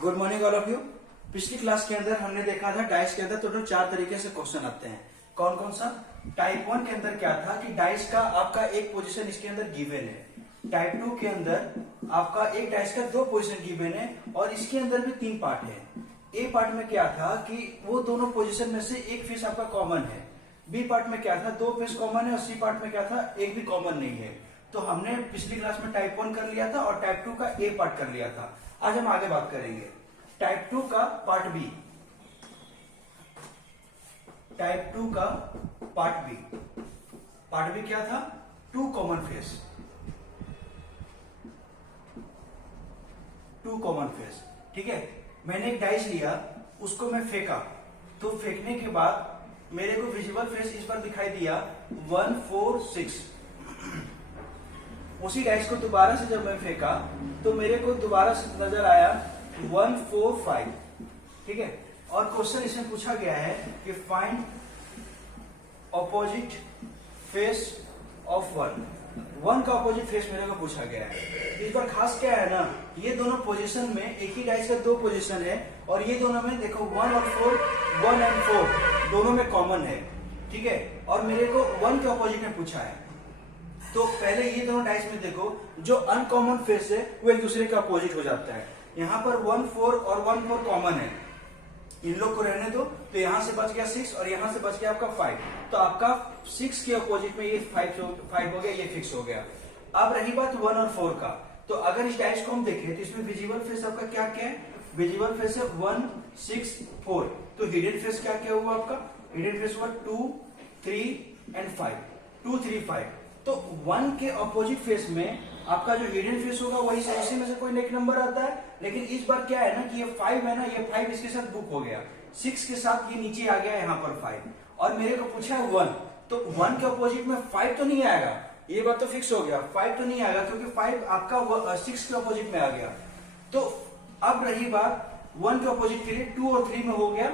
Good morning all of you. पिछली class के अंदर हमने देखा था डाइस के अंदर टोटल 4 तरीके से क्वेश्चन आते हैं। कौन कौन सा? टाइप 1 के अंदर क्या था कि डाइस का आपका एक पोजीशन इसके अंदर गिवन है। टाइप 2 के अंदर आपका एक डाइस का 2 पोजीशन गिवन है और इसके अंदर भी 3 पार्ट है। ए पार्ट में क्या था कि वो दोनों पोजीशन में से एक फेस आपका कॉमन है। बी पार्ट में क्या था, 2 फेस कॉमन है और सी पार्ट में क्या था, एक भी कॉमन नहीं है। तो हमने पिछली क्लास में टाइप 1 कर लिया था और टाइप 2 का ए पार्ट कर लिया था। आज हम आगे बात करेंगे टाइप 2 का पार्ट बी। टाइप 2 का पार्ट बी। पार्ट बी क्या था? 2 कॉमन फेस। 2 कॉमन फेस, ठीक है। मैंने एक डाइस लिया, उसको मैं फेंका, तो फेंकने के बाद मेरे को विजिबल फेस इस पर दिखाई दिया 1 4 6। उसी डाइस को दोबारा से जब मैं फेंका तो मेरे को दोबारा से नजर आया 1 4 5, ठीक है। और क्वेश्चन इसमें पूछा गया है कि फाइंड ऑपोजिट फेस ऑफ 1 का ऑपोजिट फेस मेरे को पूछा गया है। इस बार खास क्या है ना, ये दोनों पोजीशन में एक ही डाइस का 2 पोजीशन है और ये दोनों में देखो 1 और 4, 1 एंड 4 दोनों में कॉमन है, ठीक है। और मेरे को 1 के ऑपोजिट में पूछा है। तो पहले ये दोनों डाइस में देखो, जो अनकॉमन फेस है वो एक दूसरे का अपोजिट हो जाता है। यहाँ पर 1 4 और 1 4 कॉमन है, इन लोग को रहने दो, तो यहां से बच गया 6 और यहां से बच गया आपका 5। तो आपका 6 के अपोजिट में ये 5 हो गया, ये फिक्स हो गया। अब रही बात 1 और 4 का, तो अगर इस डाइस को हम देखें तो इसमें विजिबल फेस आपका क्या क्या है? विजिबल फेस है 1 6 4। तो हिडन फेस क्या क्या हुआ आपका? हिडन फेस हुआ 2 3 एंड 5, 2 3 5। तो 1 के अपोजिट फेस में आपका जो हिडन फेस होगा वही उसी में से कोई एक नंबर आता है। लेकिन इस बार क्या है ना कि ये 5 है ना, ये 5 इसके साथ बुक हो गया, 6 के साथ ये नीचे आ गया यहाँ पर 5। और मेरे को पूछा है 1, तो 1 के अपोजिट में 5 तो नहीं आएगा, ये बात तो फिक्स हो गया। 5 तो नहीं आएगा क्योंकि 5 आपका 6 के अपोजिट में आ गया। तो अब रही बात 1 के अपोजिट के लिए 2 और 3 में हो गया,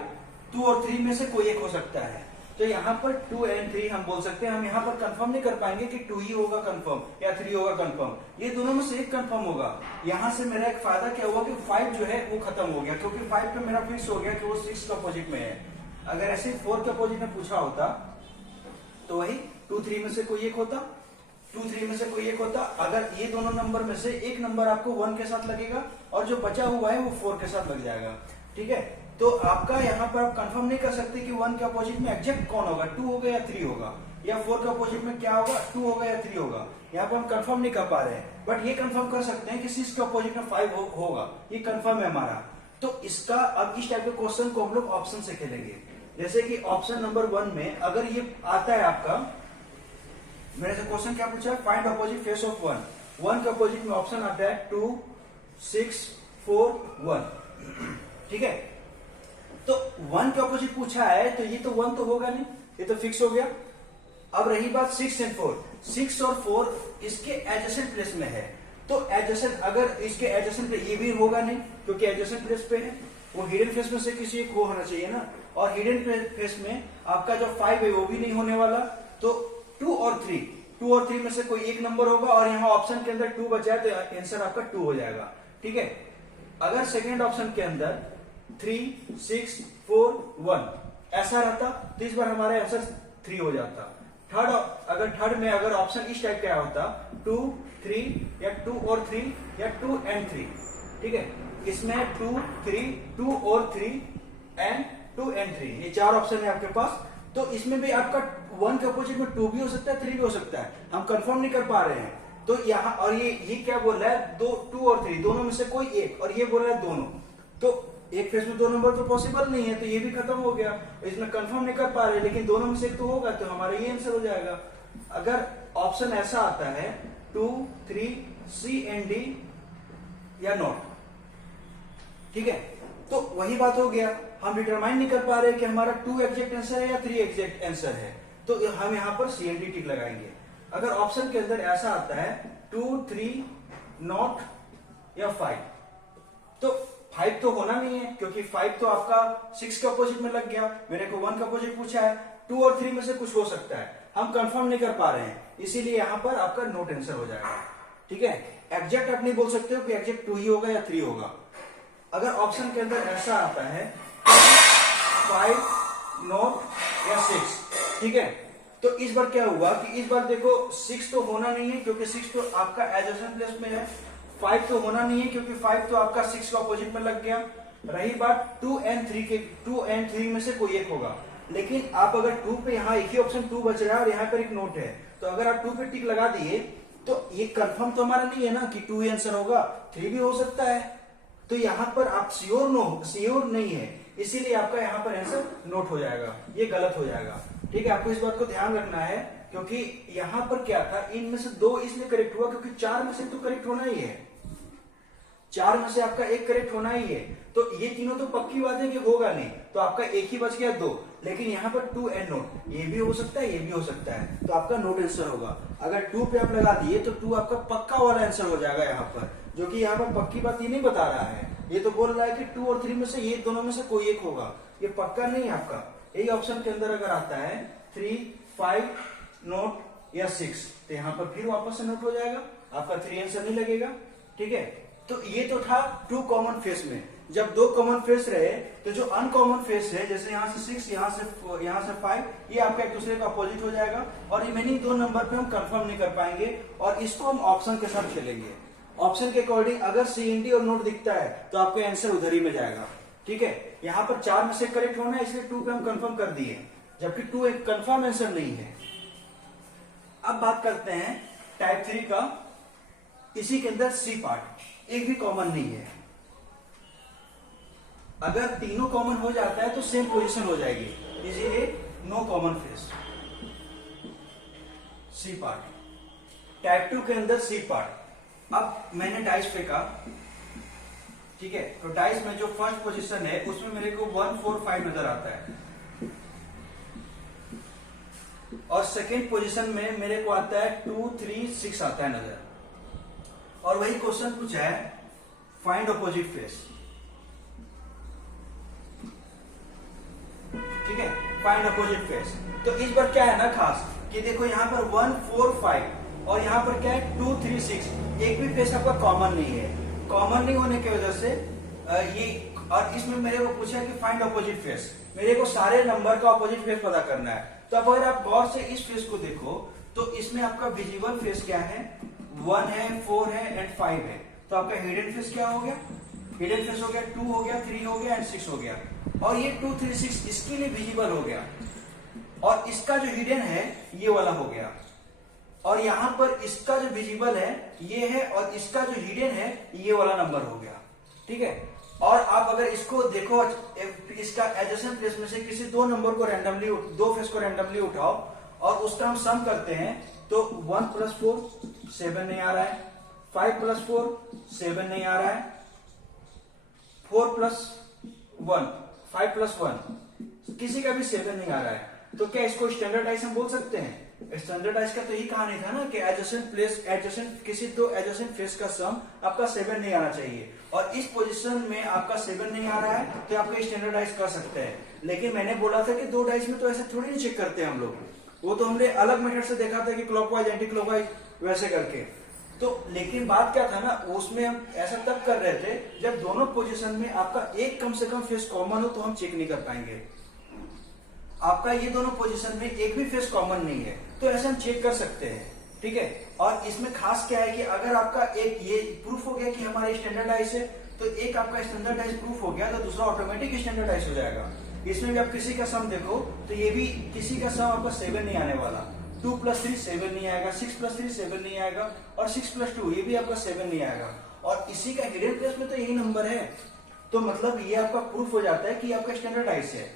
2 और 3 में से कोई एक हो सकता है। तो यहाँ पर 2 एंड 3 हम बोल सकते हैं। हम यहाँ पर कंफर्म नहीं कर पाएंगे कि 2 ही होगा कंफर्म या 3 होगा कंफर्म, ये दोनों में से एक कंफर्म होगा। यहाँ से मेरा एक फायदा क्या हुआ कि 5 जो है वो खत्म हो गया, क्योंकि 5 पे मेरा फिक्स हो गया कि वो 6 के अपोजिट में है। अगर ऐसे 4 के अपोजिट में पूछा होता तो वही 2 3 में से कोई एक होता, 2 3 में से कोई एक होता। अगर ये दोनों नंबर में से एक नंबर आपको 1 के साथ लगेगा और जो बचा हुआ है वो 4 के साथ लग जाएगा, ठीक है। तो आपका यहाँ पर आप कंफर्म नहीं कर सकते कि 1 के अपोजिट में एग्जैक्ट कौन होगा, 2 होगा या 3 होगा, या 4 के अपोजिट में क्या होगा, 2 होगा या 3 होगा। यहाँ पर हम कंफर्म नहीं कर पा रहे हैं, बट ये कंफर्म कर सकते हैं कि 6 के अपोजिट में 5 होगा, ये कंफर्म है हमारा। तो इसका अब इस टाइप के क्वेश्चन को हम लोग ऑप्शन से खेलेंगे। जैसे कि ऑप्शन नंबर 1 में अगर ये आता है आपका, मेरे से क्वेश्चन क्या पूछा है, फाइंड ऑपोजिट फेस ऑफ 1 के अपोजिट में ऑप्शन आता है 2 6 4 1, ठीक है। तो 1 के अपोजिट पूछा है तो ये तो 1 तो होगा नहीं, ये तो फिक्स हो गया। अब रही बात 6 एंड 4, 6 और 4 इसके एडजेसेंट प्लेस में है। तो एडजेसेंट, अगर इसके एडजेसेंट पे ये भी होगा नहीं क्योंकि एडजेसेंट प्लेस पे है, वो हिडन फेस में से किसी एक को होना चाहिए ना। और हिडन फेस में आपका जो 5 है वो भी नहीं होने वाला। तो 2 और 3 में से कोई एक नंबर होगा और यहाँ ऑप्शन के अंदर 2 बचा है तो आंसर आपका 2 हो जाएगा, ठीक है। अगर सेकेंड ऑप्शन के अंदर 3 6 4 1 ऐसा रहता तो इस बार हमारा आंसर 3 हो जाता। थर्ड में अगर ऑप्शन इस टाइप का होता 2 3 या 2 और 3 या 2 एंड 3, ठीक है। इसमें 2 3 2 और 3 एंड 2 एंड 3, ये 4 ऑप्शन है आपके पास। तो इसमें भी आपका 1 के अपोजिट में 2 भी हो सकता है, 3 भी हो सकता है, हम कंफर्म नहीं कर पा रहे हैं। तो यहाँ और ये क्या बोल रहा है, 2 और 3 दोनों में से कोई एक, और ये बोल रहा है दोनों। तो एक फेस में 2 नंबर तो पॉसिबल नहीं है, तो ये भी खत्म हो गया। इसमें कंफर्म नहीं कर पा रहे, लेकिन दोनों में से एक तो होगा, तो हमारा ये आंसर हो जाएगा। अगर ऑप्शन ऐसा आता है 2 3 सी एंड डी या नॉट, ठीक है, तो वही बात हो गया। हम डिटरमाइन नहीं कर पा रहे कि हमारा 2 एग्जैक्ट आंसर है या 3 एग्जैक्ट आंसर है, तो हम यहाँ पर सी एंड डी टिक लगाएंगे। अगर ऑप्शन के अंदर ऐसा आता है 2 3 नॉट या 5, तो 5 तो होना नहीं है क्योंकि 5 तो आपका 6 के अपोजिट में लग गया। मेरे को 1 का अपोजिट पूछा है, 2 और 3 में से कुछ हो सकता है, हम कंफर्म नहीं कर पा रहे हैं, इसीलिए यहाँ पर आपका नोट आंसर हो जाएगा, ठीक है। एग्जैक्ट आप नहीं बोल सकते हो कि एग्जैक्ट 2 ही होगा या 3 होगा। अगर ऑप्शन के अंदर ऐसा आता है 5 नॉट या 6, ठीक है, तो इस बार क्या हुआ कि इस बार देखो 6 तो होना नहीं है क्योंकि 6 तो आपका एडजेसेंट प्लेस में है, 5 तो होना नहीं है क्योंकि 5 तो आपका 6 का अपोजिट में लग गया। रही बात 2 and 3 में से कोई एक होगा, लेकिन आप अगर 2 पे यहाँ एक ही ऑप्शन 2 बच रहा है और यहाँ पर एक नोट है, तो अगर आप 2 पे टिक लगा दिए तो ये कंफर्म तो हमारा नहीं है ना कि 2 ही आंसर होगा, 3 भी हो सकता है। तो यहाँ पर आप श्योर नहीं है, इसीलिए आपका यहाँ पर आंसर नोट हो जाएगा, ये गलत हो जाएगा। ठीक है, आपको इस बात को ध्यान रखना है क्योंकि यहाँ पर क्या था, इनमें से 2 इसलिए करेक्ट हुआ क्योंकि 4 में से तो करेक्ट होना ही है, 4 में से आपका एक करेक्ट होना ही है, तो ये तीनों तो पक्की बात है कि होगा नहीं, तो आपका एक ही बच गया 2, लेकिन यहाँ पर 2 and नोट, ये भी हो सकता है, ये भी हो सकता है, तो आपका नोट आंसर होगा। अगर 2 पे आप लगा दिए तो 2 आपका पक्का वाला आंसर हो जाएगा यहाँ पर, जो कि यहाँ पर पक्की बात ये नहीं बता रहा है, ये तो बोल रहा है कि 2 और 3 में से ये दोनों में से कोई एक होगा, ये पक्का नहीं है आपका। यही ऑप्शन के अंदर अगर आता है 3, 5 नोट या 6, तो यहाँ पर फिर वापस से नोट हो जाएगा, आपका 3 आंसर नहीं लगेगा। ठीक है, तो ये तो था 2 कॉमन फेस में। जब 2 कॉमन फेस रहे तो जो अनकॉमन फेस है, जैसे यहाँ से 6, यहाँ से 5, ये आपका एक दूसरे का अपोजिट हो जाएगा और रिमेनिंग 2 नंबर पे हम कंफर्म नहीं कर पाएंगे और इसको हम ऑप्शन के साथ खेलेंगे। ऑप्शन के अकॉर्डिंग अगर CNT और नोट दिखता है तो आपका आंसर उधर ही में जाएगा। ठीक है, यहाँ पर 4 में से करेक्ट होना है, इसलिए 2 पे हम कंफर्म कर दिए, जबकि 2 एक कंफर्म आंसर नहीं है। अब बात करते हैं टाइप 3 का। इसी के अंदर C पार्ट एक भी कॉमन नहीं है। अगर तीनों कॉमन हो जाता है तो सेम पोजीशन हो जाएगी, इसीलिए no common face. C part type 2 के अंदर C पार्ट। अब मैंने डाइस फेंका, ठीक है, तो डाइस में जो फर्स्ट पोजीशन है उसमें मेरे को 1, 4, 5 नजर आता है और सेकेंड पोजीशन में मेरे को आता है 2, 3, 6 आता है नजर। और वही क्वेश्चन पूछा है फाइंड अपोजिट फेस। ठीक है, फाइंड अपोजिट फेस। तो इस बार क्या है ना खास कि देखो यहाँ पर 1, 4, 5 और यहाँ पर क्या है 2, 3, 6, एक भी फेस आपका कॉमन नहीं है। कॉमन नहीं होने की वजह से ये, और इसमें मेरे को पूछा कि फाइंड अपोजिट फेस, मेरे को सारे नंबर का अपोजिट फेस पता करना है। तो अब अगर आप गौर से इस फेस को देखो तो इसमें आपका विजिबल फेस क्या है, 1 है, 4 है एंड 5 है। तो आपका हिडन फेस क्या हो गया, हिडन फेस हो गया 2 हो गया, 3 हो गया एंड 6 हो गया। और ये 2, 3, 6 इसके लिए विजिबल हो गया और इसका जो हिडन है ये वाला हो गया। और यहां पर इसका जो विजिबल है ये है और इसका जो हिडन है ये वाला नंबर हो गया। ठीक है, और आप अगर इसको देखो, इसका एडजेसेंट प्लेस में से किसी 2 नंबर को रैंडमली, 2 फेस को रैंडमली उठाओ और उसका हम सम करते हैं तो 1 + 4 7 नहीं आ रहा है, 5 + 4 7 नहीं आ रहा है, 4 + 1 5 + 1 किसी का भी 7 नहीं आ रहा है। तो क्या इसको स्टैंडर्डाइज हम बोल सकते हैं? स्टैंडर्डाइज का तो यही कहानी था ना कि एडजेसेंट किसी 2 एडजेसेंट फेस का सम आपका 7 नहीं आना चाहिए और इस पोजीशन में आपका 7 नहीं आ रहा है तो आपका स्टैंडर्डाइज कर सकते हैं। लेकिन मैंने बोला था कि 2 डाइस में तो ऐसे थोड़ी नहीं चेक करते हम लोग, वो तो हमने अलग मेथड से देखा था कि क्लॉकवाइज एंटी क्लॉकवाइज वैसे करके। तो लेकिन बात क्या था ना, उसमें हम ऐसा तब कर रहे थे जब दोनों पोजीशन में आपका एक कम से कम फेस कॉमन हो तो हम चेक नहीं कर पाएंगे। आपका ये दोनों पोजीशन में एक भी फेस कॉमन नहीं है तो ऐसा हम चेक कर सकते हैं। ठीक है, और इसमें खास क्या है कि अगर आपका एक ये प्रूफ हो गया कि हमारे स्टैंडर्डाइज है तो एक आपका स्टैंडर्डाइज प्रूफ हो गया तो दूसरा ऑटोमेटिक स्टैंडर्डाइज हो जाएगा। इसमें भी आप किसी का सम देखो तो ये भी किसी का सम आपका 7 नहीं आने वाला, 2 + 3 7 नहीं आएगा, 6 + 3 7 नहीं आएगा और 6 + 2 ये भी आपका 7 नहीं आएगा और इसी का हिडन प्लेस में तो यही नंबर है। तो मतलब ये आपका प्रूफ हो जाता है कि आपका स्टैंडर्डाइज है।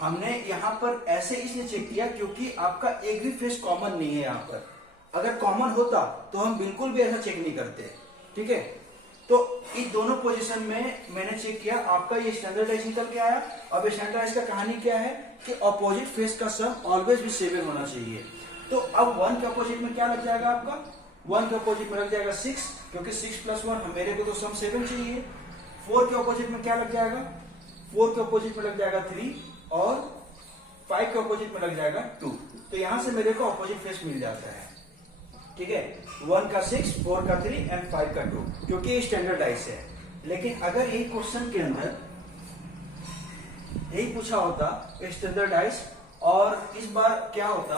हमने यहाँ पर ऐसे इसलिए चेक किया क्योंकि आपका एक भी फेस कॉमन नहीं है। यहाँ पर अगर कॉमन होता तो हम बिल्कुल भी ऐसा चेक नहीं करते। ठीक है, तो इन दोनों पोजीशन में मैंने चेक किया, आपका ये स्टैंडर्डाइज निकल के आया। अब स्टैंडर्डाइज का कहानी क्या है कि अपोजिट फेस का सम ऑलवेज भी 7 होना चाहिए। तो अब 1 के अपोजिट में क्या लग जाएगा आपका, 1 के अपोजिट में लग जाएगा 6 क्योंकि 6 + 1 मेरे को तो सम 7 चाहिए। 4 के अपोजिट में क्या लग जाएगा, 4 के अपोजिट में लग जाएगा 3 और 5 के अपोजिट में लग जाएगा 2। तो यहां से मेरे को अपोजिट फेस मिल जाता है। ठीक है, 1 का 6, 4 का 3 एंड 5 का 2 क्योंकि ये स्टैंडर्डाइज है। लेकिन अगर यही क्वेश्चन के अंदर यही पूछा होता स्टैंडर्डाइज, और इस बार क्या होता,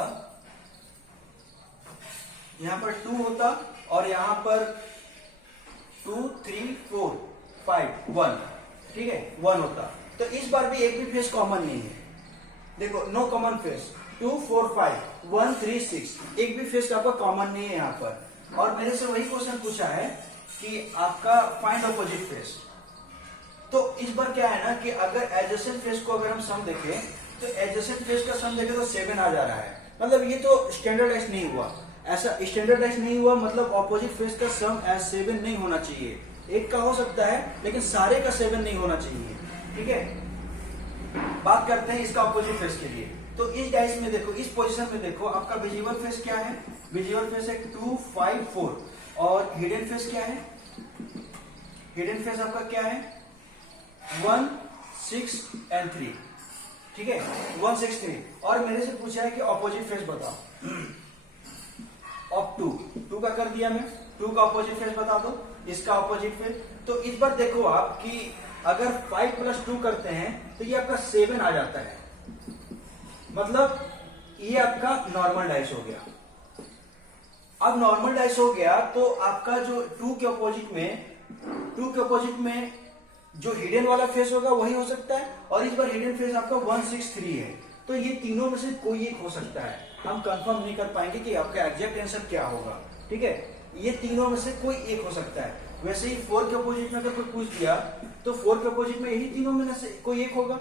यहां पर 2 होता और यहां पर 2 3 4 5 1, ठीक है 1 होता, तो इस बार भी एक भी फेस कॉमन नहीं है। देखो नो कॉमन फेस, 2 4 5 1 3 6, एक भी फेस आपका कॉमन नहीं है यहाँ पर। और मेरे से वही क्वेश्चन पूछा है कि आपका फाइंड अपोजिट फेस। तो इस बार क्या है ना कि अगर एडजेसेंट फेस को अगर हम सम देखें तो एडजेसेंट फेस का सम देखें तो 7 आ जा रहा है, मतलब ये तो स्टैंडर्डाइज नहीं हुआ। ऐसा स्टैंडर्डाइज नहीं हुआ मतलब ऑपोजिट फेस का सम एज 7 नहीं होना चाहिए, एक का हो सकता है लेकिन सारे का 7 नहीं होना चाहिए, ठीक है। बात करते हैं इसका ऑपोजिट फेस के लिए। तो इस डाइस में देखो, इस पोजीशन में देखो, आपका विजिबल फेस क्या है, विजिबल फेस है 2 5 4, और हिडन फेस क्या है, हिडन फेस आपका क्या है 1 6 and 3, ठीक है 1 6 3। और मेरे से पूछा है कि ऑपोजिट फेस बताओ ऑफ 2 का कर दिया मैं, 2 का ऑपोजिट फेस बता दो, इसका ऑपोजिट फेस। तो इस बार देखो आप कि अगर 5 + 2 करते हैं तो ये आपका 7 आ जाता है, मतलब ये आपका नॉर्मल डाइस हो गया। अब नॉर्मल डाइस हो गया तो आपका जो 2 के अपोजिट में जो हिडन वाला फेस होगा वही हो सकता है, और इस बार हिडन फेस आपका 1 6 3 है, तो ये तीनों में से कोई एक हो सकता है। हम कंफर्म नहीं कर पाएंगे कि आपका एग्जैक्ट आंसर क्या होगा, ठीक है, ये तीनों में से कोई एक हो सकता है। वैसे ही 4 के अपोजिट में अगर कोई पूछ दिया तो 4 के अपोजिट में यही तीनों में से कोई एक होगा।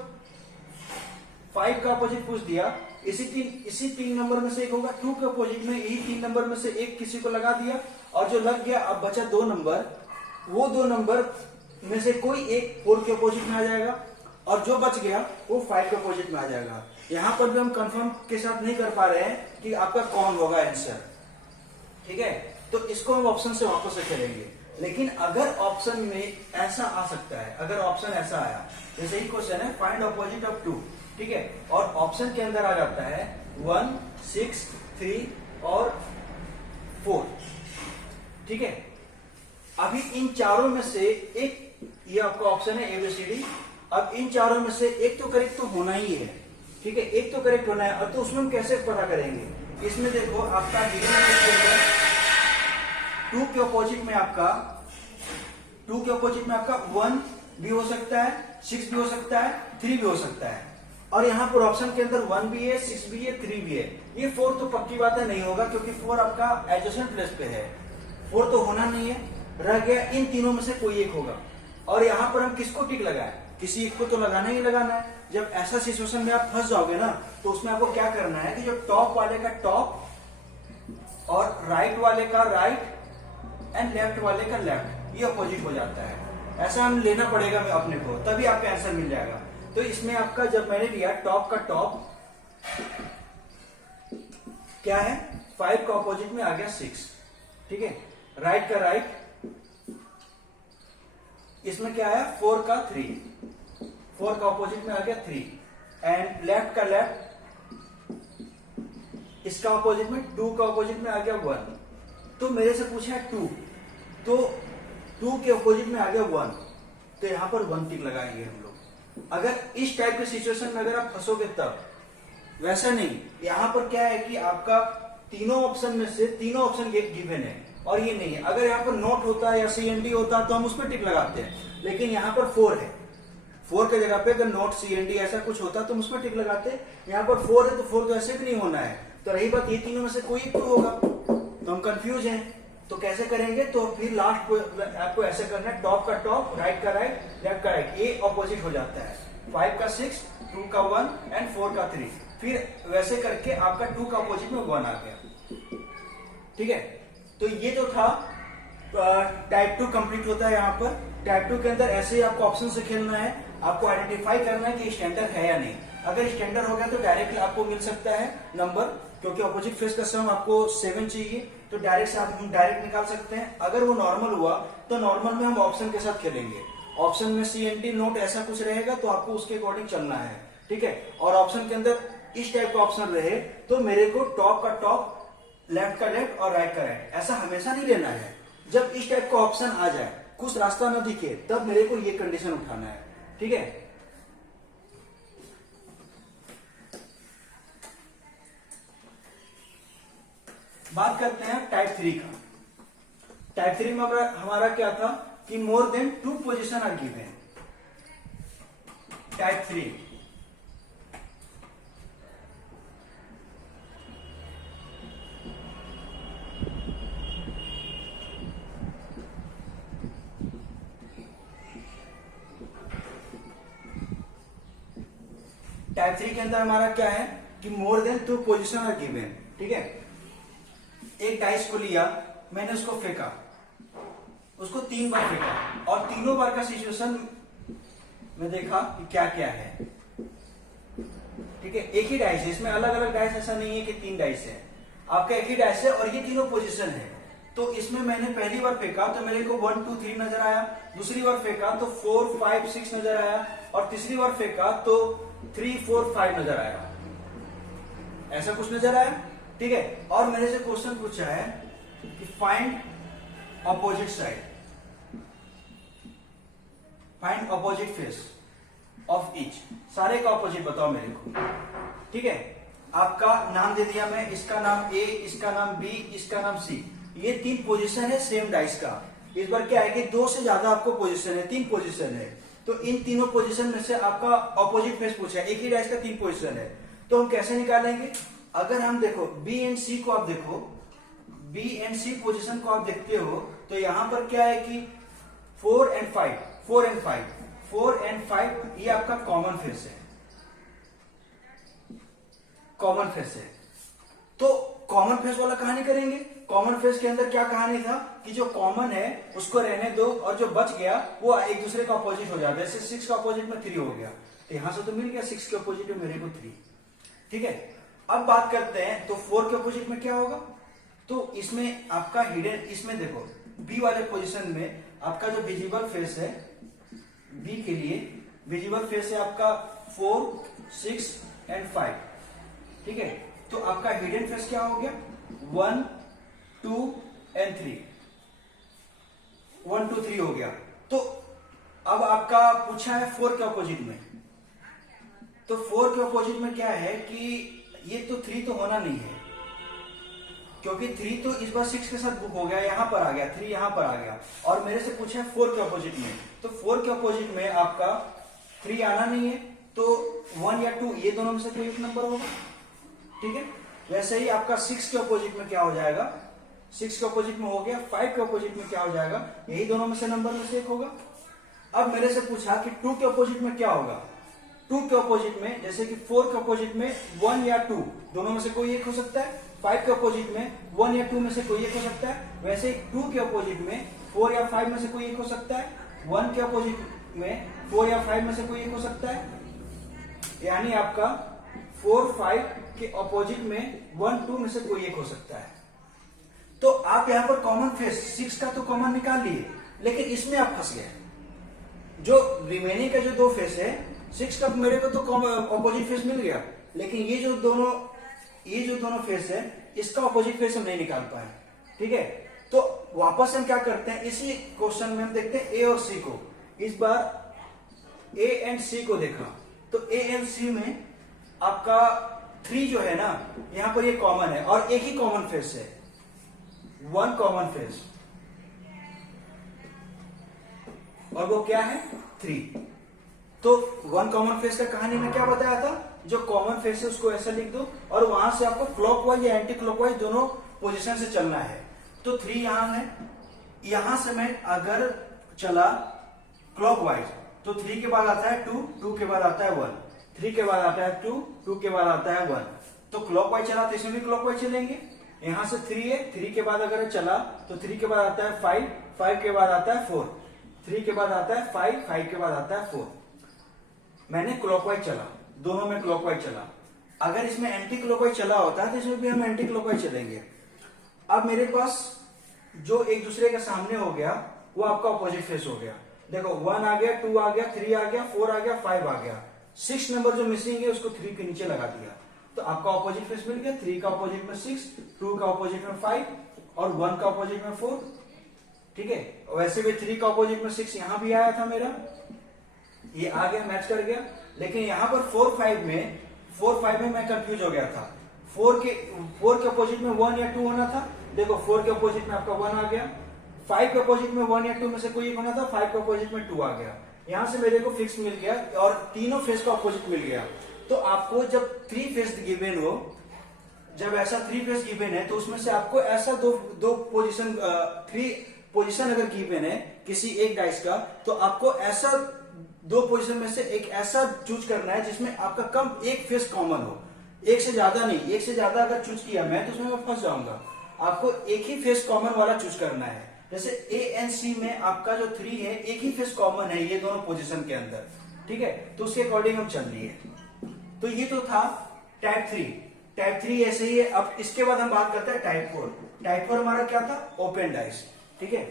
5 का अपोजिट पूछ दिया, इसी 3 नंबर में से एक होगा। 2 के अपोजिट में यही 3 नंबर में से एक किसी को लगा दिया, और जो लग गया अब बचा 2 नंबर, वो 2 नंबर में से कोई एक 4 के अपोजिट में आ जाएगा, और जो बच गया वो 5 के अपोजिट में आ जाएगा। यहां पर भी हम कंफर्म के साथ नहीं कर पा रहे हैं कि आपका कौन होगा आंसर, ठीक है। तो इसको हम ऑप्शन से वापस से करेंगे, लेकिन अगर ऑप्शन में ऐसा आ सकता है, अगर ऑप्शन ऐसा आया, जैसे ही क्वेश्चन है फाइंड ऑपोजिट ऑफ 2, ठीक है, और ऑप्शन के अंदर आ जाता है 1 6 3 और 4, ठीक है। अभी इन चारों में से एक, ये आपका ऑप्शन है ABCD, अब इन चारों में से एक तो करेक्ट तो होना ही है, ठीक है, एक तो करेक्ट होना है। और तो उसमें हम कैसे पता करेंगे, इसमें देखो आपका हिडन फेस के अंदर 2 के अपोजिट में आपका 1 भी हो सकता है, 6 भी हो सकता है, 3 भी हो सकता है, और यहाँ पर ऑप्शन के अंदर 1 भी है, 6 भी है, 3 भी है। ये 4 तो पक्की बात है नहीं होगा, क्योंकि 4 आपका एडजेसेंट प्लेस पे है, 4 तो होना नहीं है, रह गया इन तीनों में से कोई एक होगा। और यहाँ पर हम किसको टिक लगाएं, किसी एक को तो लगाना ही लगाना है। जब ऐसा सिचुएशन में आप फंस जाओगे ना, तो उसमें आपको क्या करना है कि जो टॉप वाले का टॉप और राइट वाले का राइट एंड लेफ्ट वाले का लेफ्ट, ये अपोजिट हो जाता है। ऐसा हम लेना पड़ेगा अपने को, तभी आपका आंसर मिल जाएगा। तो इसमें आपका जब मैंने लिया टॉप का टॉप क्या है 5 का अपोजिट में आ गया 6, ठीक है, राइट का राइट, इसमें क्या आया 4 का 3, 4 का अपोजिट में आ गया 3, एंड लेफ्ट का लेफ्ट, इसका अपोजिट में 2 का अपोजिट में आ गया 1। तो मेरे से पूछा है 2, तो 2 के अपोजिट में आ गया 1, तो यहां पर 1 टिक लगाएंगे हम लोग। अगर इस टाइप के सिचुएशन में अगर आप फंसोगे तब, वैसा नहीं। यहां पर क्या है कि आपका तीनों ऑप्शन में से तीनों ऑप्शन गिवन है, और ये नहीं है। अगर यहाँ पर नोट होता या CND होता तो हम उस पर टिक लगाते हैं, लेकिन यहाँ पर 4 है, 4 के जगह पे अगर नोट CND ऐसा कुछ होता तो हम उस पर टिक लगाते। यहाँ पर 4 है तो 4 तो ऐसे भी नहीं होना है। तो रही बात ये तीनों में से कोई एक तो होगा, तो हम कंफ्यूज हैं, तो कैसे करेंगे। तो फिर लास्ट को आपको ऐसे करना है, टॉप का टॉप, राइट का राइट, लेफ्ट का राइट, ये ऑपोजिट हो जाता है। 5 का 6, 2 का 1 एंड 4 का 3, फिर वैसे करके आपका 2 का अपोजिट में 1 आ गया, ठीक है। तो ये जो था टाइप 2 कंप्लीट होता है। यहाँ पर टाइप 2 के अंदर ऐसे ही आपको ऑप्शन से खेलना है, आपको आइडेंटिफाई करना है कि स्टैंडर्ड है या नहीं। अगर स्टैंडर्ड हो गया तो डायरेक्टली आपको मिल सकता है नंबर, क्योंकि अपोजिट फेस का सम आपको 7 चाहिए, तो डायरेक्ट से हम डायरेक्ट निकाल सकते हैं। अगर वो नॉर्मल हुआ तो नॉर्मल में हम ऑप्शन के साथ खेलेंगे। ऑप्शन में CND नोट ऐसा कुछ रहेगा तो आपको उसके अकॉर्डिंग चलना है, ठीक है। और ऑप्शन के अंदर इस टाइप का ऑप्शन रहे तो मेरे को टॉप का टॉप, लेफ्ट का लेफ्ट और राइट का राइट, ऐसा हमेशा नहीं लेना है। जब इस टाइप का ऑप्शन आ जाए, कुछ रास्ता न दिखे तब मेरे को ये कंडीशन उठाना है, ठीक है। बात करते हैं टाइप 3 का। टाइप 3 में हमारा क्या था कि more than 2 position are given. Type 3 type 3 के अंदर हमारा क्या है कि more than 2 position are given, ठीक है। एक डाइस को लिया, मैंने उसको फेंका, उसको 3 बार फेंका और तीनों बार का सिचुएशन में देखा कि क्या क्या है, ठीक है। एक ही डाइस है, इसमें अलग अलग डाइस ऐसा नहीं है कि 3 डाइस है, आपका एक ही डाइस है और ये तीनों पोजीशन है। तो इसमें मैंने पहली बार फेंका तो मेरे को 1 2 3 नजर आया, दूसरी बार फेंका तो 4 5 6 नजर आया और तीसरी बार फेंका तो 3 4 5 नजर आया, ऐसा कुछ नजर आया, ठीक है। और मेरे से क्वेश्चन पूछा है कि find opposite side, find opposite face of each. सारे का ऑपोजिट बताओ मेरे को, ठीक है। आपका नाम दे दिया मैं, इसका नाम ए, इसका नाम बी, इसका नाम सी। ये 3 पोजीशन है सेम डाइस का। इस बार क्या है कि 2 से ज्यादा आपको पोजीशन है, 3 पोजीशन है। तो इन तीनों पोजीशन में से आपका ऑपोजिट फेस पूछा है, एक ही डाइस का 3 पोजीशन है। तो हम कैसे निकालेंगे? अगर हम देखो बी एंड सी को, आप देखो बी एंड सी पोजीशन को आप देखते हो तो यहां पर क्या है कि 4 एंड 5, 4 एंड 5, 4 एंड 5 ये आपका कॉमन फेस है, कॉमन फेस है। तो कॉमन फेस वाला कहानी करेंगे। कॉमन फेस के अंदर क्या कहानी था कि जो कॉमन है उसको रहने दो और जो बच गया वो एक दूसरे का अपोजिट हो जाता है। जैसे 6 का अपोजिट में 3 हो गया, तो यहां से तो मिल गया 6 के अपोजिट में मेरे को 3, ठीक है। अब बात करते हैं तो 4 के अपोजिट में क्या होगा। तो इसमें आपका हिडन, इसमें देखो बी वाले पोजीशन में आपका जो विजिबल फेस है, बी के लिए विजिबल फेस है आपका 4 6 एंड 5, ठीक है। तो आपका हिडन फेस क्या हो गया 1 2 एंड 3, 1 2 3 हो गया। तो अब आपका पूछा है 4 के अपोजिट में, तो 4 के अपोजिट में क्या है कि ये तो 3 तो होना नहीं है, क्योंकि 3 तो इस बार 6 के साथ बुक हो गया, यहां पर आ गया 3, यहां पर आ गया। और मेरे से पूछा है 4 के अपोजिट में, तो 4 के अपोजिट में आपका 3 आना नहीं है, तो 1 या 2 ये दोनों में से कोई एक नंबर होगा, ठीक है। वैसे ही आपका 6 के अपोजिट में क्या हो जाएगा, 6 के अपोजिट में हो गया, 5 के अपोजिट में क्या हो जाएगा, यही दोनों में से नंबर में से एक होगा। अब मेरे से पूछा कि 2 के अपोजिट में क्या होगा। 2 के अपोजिट में जैसे कि 4 के अपोजिट में 1 या 2 दोनों में से कोई एक हो सकता है, 5 के अपोजिट में 1 या 2 में से कोई एक हो सकता है। वैसे ही 2 के अपोजिट में 4 या 5 में से कोई एक हो सकता है, 1 के अपोजिट में 4 या 5 में से कोई एक हो सकता है। यानी आपका 4 5 के अपोजिट में 1 2 में से कोई एक हो सकता है। तो आप यहां पर कॉमन फेस 6 का तो कॉमन निकाल लिए, लेकिन इसमें आप फंस गए। जो रिमेनिंग का जो 2 फेस है, 6 का मेरे को तो अपोजिट फेस मिल गया, लेकिन ये जो दोनों फेस है इसका अपोजिट फेस हम नहीं निकाल पाए, ठीक है। तो वापस हम क्या करते हैं, इसी क्वेश्चन में हम देखते हैं ए और सी को। इस बार ए एंड सी को देखा तो ए एंड सी में आपका 3 जो है ना, यहां पर ये कॉमन है और एक ही कॉमन फेस है, 1 कॉमन फेस, और वो क्या है 3। तो 1 कॉमन फेस का कहानी में क्या बताया था, जो कॉमन फेस है उसको ऐसा लिख दो और वहां से आपको क्लॉकवाइज या एंटी क्लॉकवाइज दोनों पोजीशन से चलना है। तो 3 यहां है, यहां से मैं अगर चला क्लॉकवाइज तो 3 के बाद आता है 2, 2 के बाद आता है 1, 3 के बाद आता है 2, 2 के बाद आता है 1। तो क्लॉकवाइज चला तो इसमें भी क्लॉकवाइज चलेंगे। यहां से 3 है, 3 के बाद अगर चला तो 3 के बाद आता है 5, 5 के बाद आता है 4, 3 के बाद आता है 5, 5 के बाद आता है 4। मैंने क्लॉकवाइज चला, दोनों में क्लॉकवाइज चला। अगर इसमें एंटी क्लॉकवाइज चला होता है तो इसमें भी हम एंटी क्लॉकवाइज चलेंगे। अब मेरे पास जो एक दूसरे के सामने हो गया वो आपका अपोजिट फेस हो गया। देखो 1 आ गया, 2 आ गया, 3 आ गया, 4 आ गया, 5 आ गया। 6 नंबर जो मिसिंग है उसको 3 के नीचे लगा दिया, तो आपका अपोजिट फेस मिल गया। 3 का अपोजिट में 6, 2 का अपोजिट में 5 और 1 का अपोजिट में 4। ठीक है, वैसे भी 3 का अपोजिट में 6 यहां भी आया था मेरा, ये आ गया, मैच कर गया। लेकिन यहाँ पर 4 5 में मैं कंफ्यूज हो गया था। 4 के अपोजिट में 1 या 2 होना था। देखो 4 के अपोजिट में आपका 1 आ गया, 5 के अपोजिट में 1 या 2 में से कोई एक होना था, 5 के अपोजिट में 2 आ गया। यहां से मेरे को फिक्स मिल गया और तीनों फेस का अपोजिट मिल गया। तो आपको जब 3 फेस गिवन हो, जब ऐसा 3 फेस गिवन है, तो उसमें से आपको ऐसा दो पोजीशन, 3 पोजीशन अगर गिवन है किसी एक डाइस का, तो आपको ऐसा 2 पोजीशन में से एक ऐसा चूज करना है जिसमें आपका कम एक फेस कॉमन हो, एक से ज्यादा नहीं। एक से ज्यादा अगर चूज किया मैं तो उसमें मैं फंस जाऊंगा। आपको एक ही फेस कॉमन वाला चूज करना है। जैसे ए एंड सी में आपका जो 3 है, एक ही फेस कॉमन है ये दोनों पोजीशन के अंदर, ठीक है। तो उसके अकॉर्डिंग हम चल लिए। तो ये तो था टाइप 3। टाइप 3 ऐसे ही है। अब इसके बाद हम बात करते हैं टाइप 4। टाइप 4 हमारा क्या था? ओपन डाइस, ठीक है।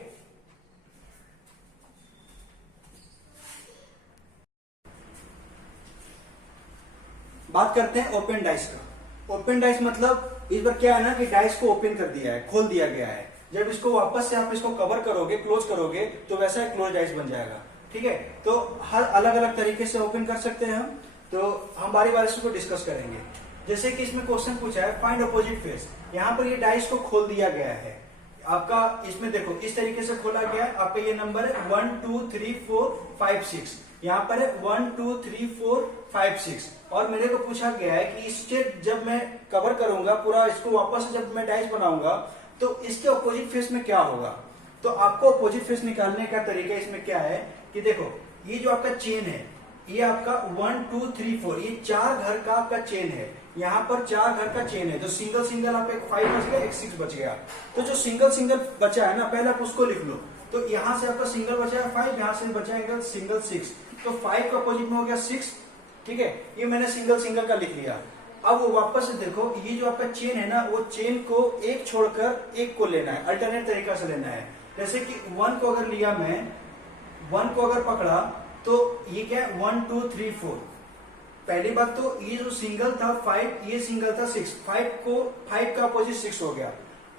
बात करते हैं ओपन डाइस का। ओपन डाइस मतलब इस बार क्या है ना कि डाइस को ओपन कर दिया है, खोल दिया गया है। जब इसको वापस से आप इसको कवर करोगे, क्लोज करोगे, तो वैसा क्लोज डाइस बन जाएगा, ठीक है। तो हर अलग अलग तरीके से ओपन कर सकते हैं हम। तो हम बारी बारी से इसको डिस्कस करेंगे। जैसे कि इसमें क्वेश्चन पूछा है फाइंड अपोजिट फेस। यहाँ पर ये डाइस को खोल दिया गया है आपका। इसमें देखो इस तरीके से खोला गया है आपका। ये नंबर है 1 2 3 4 5 6। यहाँ पर है 1 2 3 4 5 6। और मेरे को पूछा गया है कि इसके जब मैं कवर करूंगा पूरा, इसको वापस से जब मैं डाइस बनाऊंगा, तो इसके अपोजिट फेस में क्या होगा। तो आपको अपोजिट फेस निकालने का तरीका इसमें क्या है कि देखो, ये जो आपका चेन है, ये आपका 1 2 3 4, ये 4 घर का आपका चेन है। यहाँ पर 4 घर का चेन है। तो सिंगल सिंगल आपका एक 5 बच गया, एक 6 बच गया। तो जो सिंगल सिंगल बचा है ना, पहले आप उसको लिख लो। तो यहाँ से आपका सिंगल बचा है 5, यहाँ से बचा है सिंगल 6। तो 5 का अपोजिट में हो गया 6, ठीक है। ये मैंने सिंगल सिंगल का लिख लिया। अब वापस से देखो, ये जो आपका चेन है ना, वो चेन को एक छोड़कर एक को लेना है, अल्टरनेट तरीका से लेना है। जैसे कि 1 को अगर लिया मैं, 1 को अगर पकड़ा, तो ये क्या है 1 2 3 4। पहली बात तो ये जो सिंगल था 5, ये सिंगल था 6। 5 का अपोजिट 6 हो गया।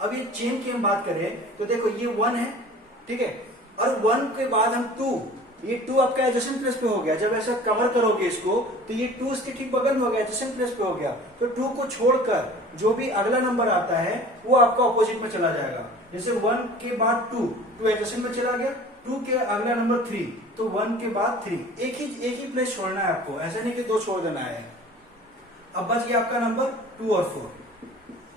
अब ये चेन की हम बात करें तो देखो ये 1 है, ठीक है। और 1 के बाद हम 2, ये 2 आपका एडजेसेंट प्लेस पे हो गया। जब ऐसा कवर करोगे इसको, तो ये 2 इसके ठीक बगल में हो गया, एडजेसेंट प्लेस पे हो गया। तो 2 को छोड़कर जो भी अगला नंबर आता है वो आपका अपोजिट में चला जाएगा। जैसे 1 के बाद 2 एडजेसेंट में चला गया, 2 के अगला नंबर 3, तो 1 के बाद 3। एक ही प्लेस छोड़ना है आपको, ऐसा नहीं कि 2 छोड़ देना है। अब बच गया आपका नंबर 2 और 4।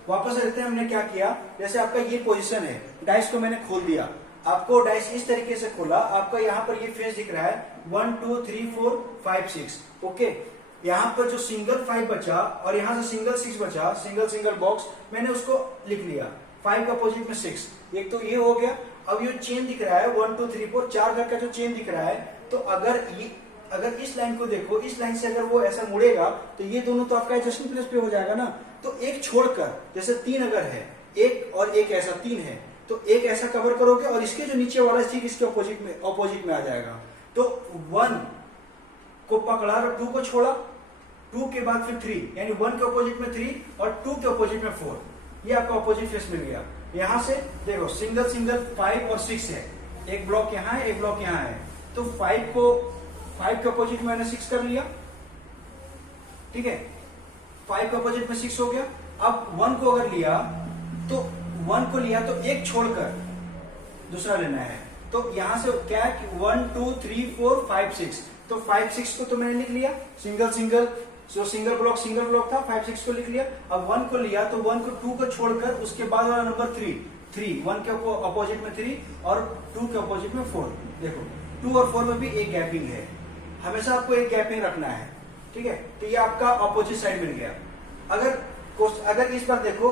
वापस देखते हैं हमने क्या किया। जैसे आपका ये पोजीशन है, डाइस को मैंने खोल दिया। आपको डाइस इस तरीके से खोला, आपका यहाँ पर ये फेस दिख रहा है 1 2 3 4 5 6, ओके। यहाँ पर जो सिंगल 5 बचा और यहाँ से सिंगल 6 बचा, सिंगल बॉक्स, मैंने उसको लिख लिया। 5 का अपोजिट में 6, एक तो ये हो गया। अब ये चेन दिख रहा है 1 2 3 4, 4 घर का जो चेन दिख रहा है, तो अगर इस लाइन को देखो, इस लाइन से अगर वो ऐसा मुड़ेगा, तो ये दोनों तो आपका एडजस्टमेंट प्लेस पे हो जाएगा ना। तो एक छोड़कर, जैसे 3 अगर है, एक और एक ऐसा 3 है, तो एक ऐसा कवर करोगे और इसके जो नीचे वाला ठीक इसके अपोजिट में आ जाएगा। तो 1 को पकड़ा और 2 को छोड़ा, 2 के बाद फिर 3, यानी 1 के अपोजिट में 3 और 2 के अपोजिट में 4। ये आपका अपोजिट फेस मिल गया। यहां से देखो सिंगल 5 और 6 है, एक ब्लॉक यहाँ है, एक ब्लॉक यहाँ है। तो 5 के अपोजिट में मैंने 6 कर लिया, ठीक है। 5 के अपोजिट में 6 हो गया। अब 1 को अगर लिया, तो 1 को लिया तो एक छोड़कर दूसरा लेना है। तो यहां से क्या है कि 1 2 3 4 5 6, तो 5 6 को तो मैंने लिख लिया, जो सिंगल ब्लॉक था, 5 6 को लिख लिया। अब 1 को लिया तो 1 को 2 को छोड़कर उसके बाद वाला नंबर 3, 1 के अपोजिट में 3 और 2 के अपोजिट में 4। देखो 2 और 4 में भी एक गैपिंग है, हमेशा आपको एक गैपिंग रखना है, ठीक है। तो ये आपका अपोजिट साइड मिल गया। अगर इस बार देखो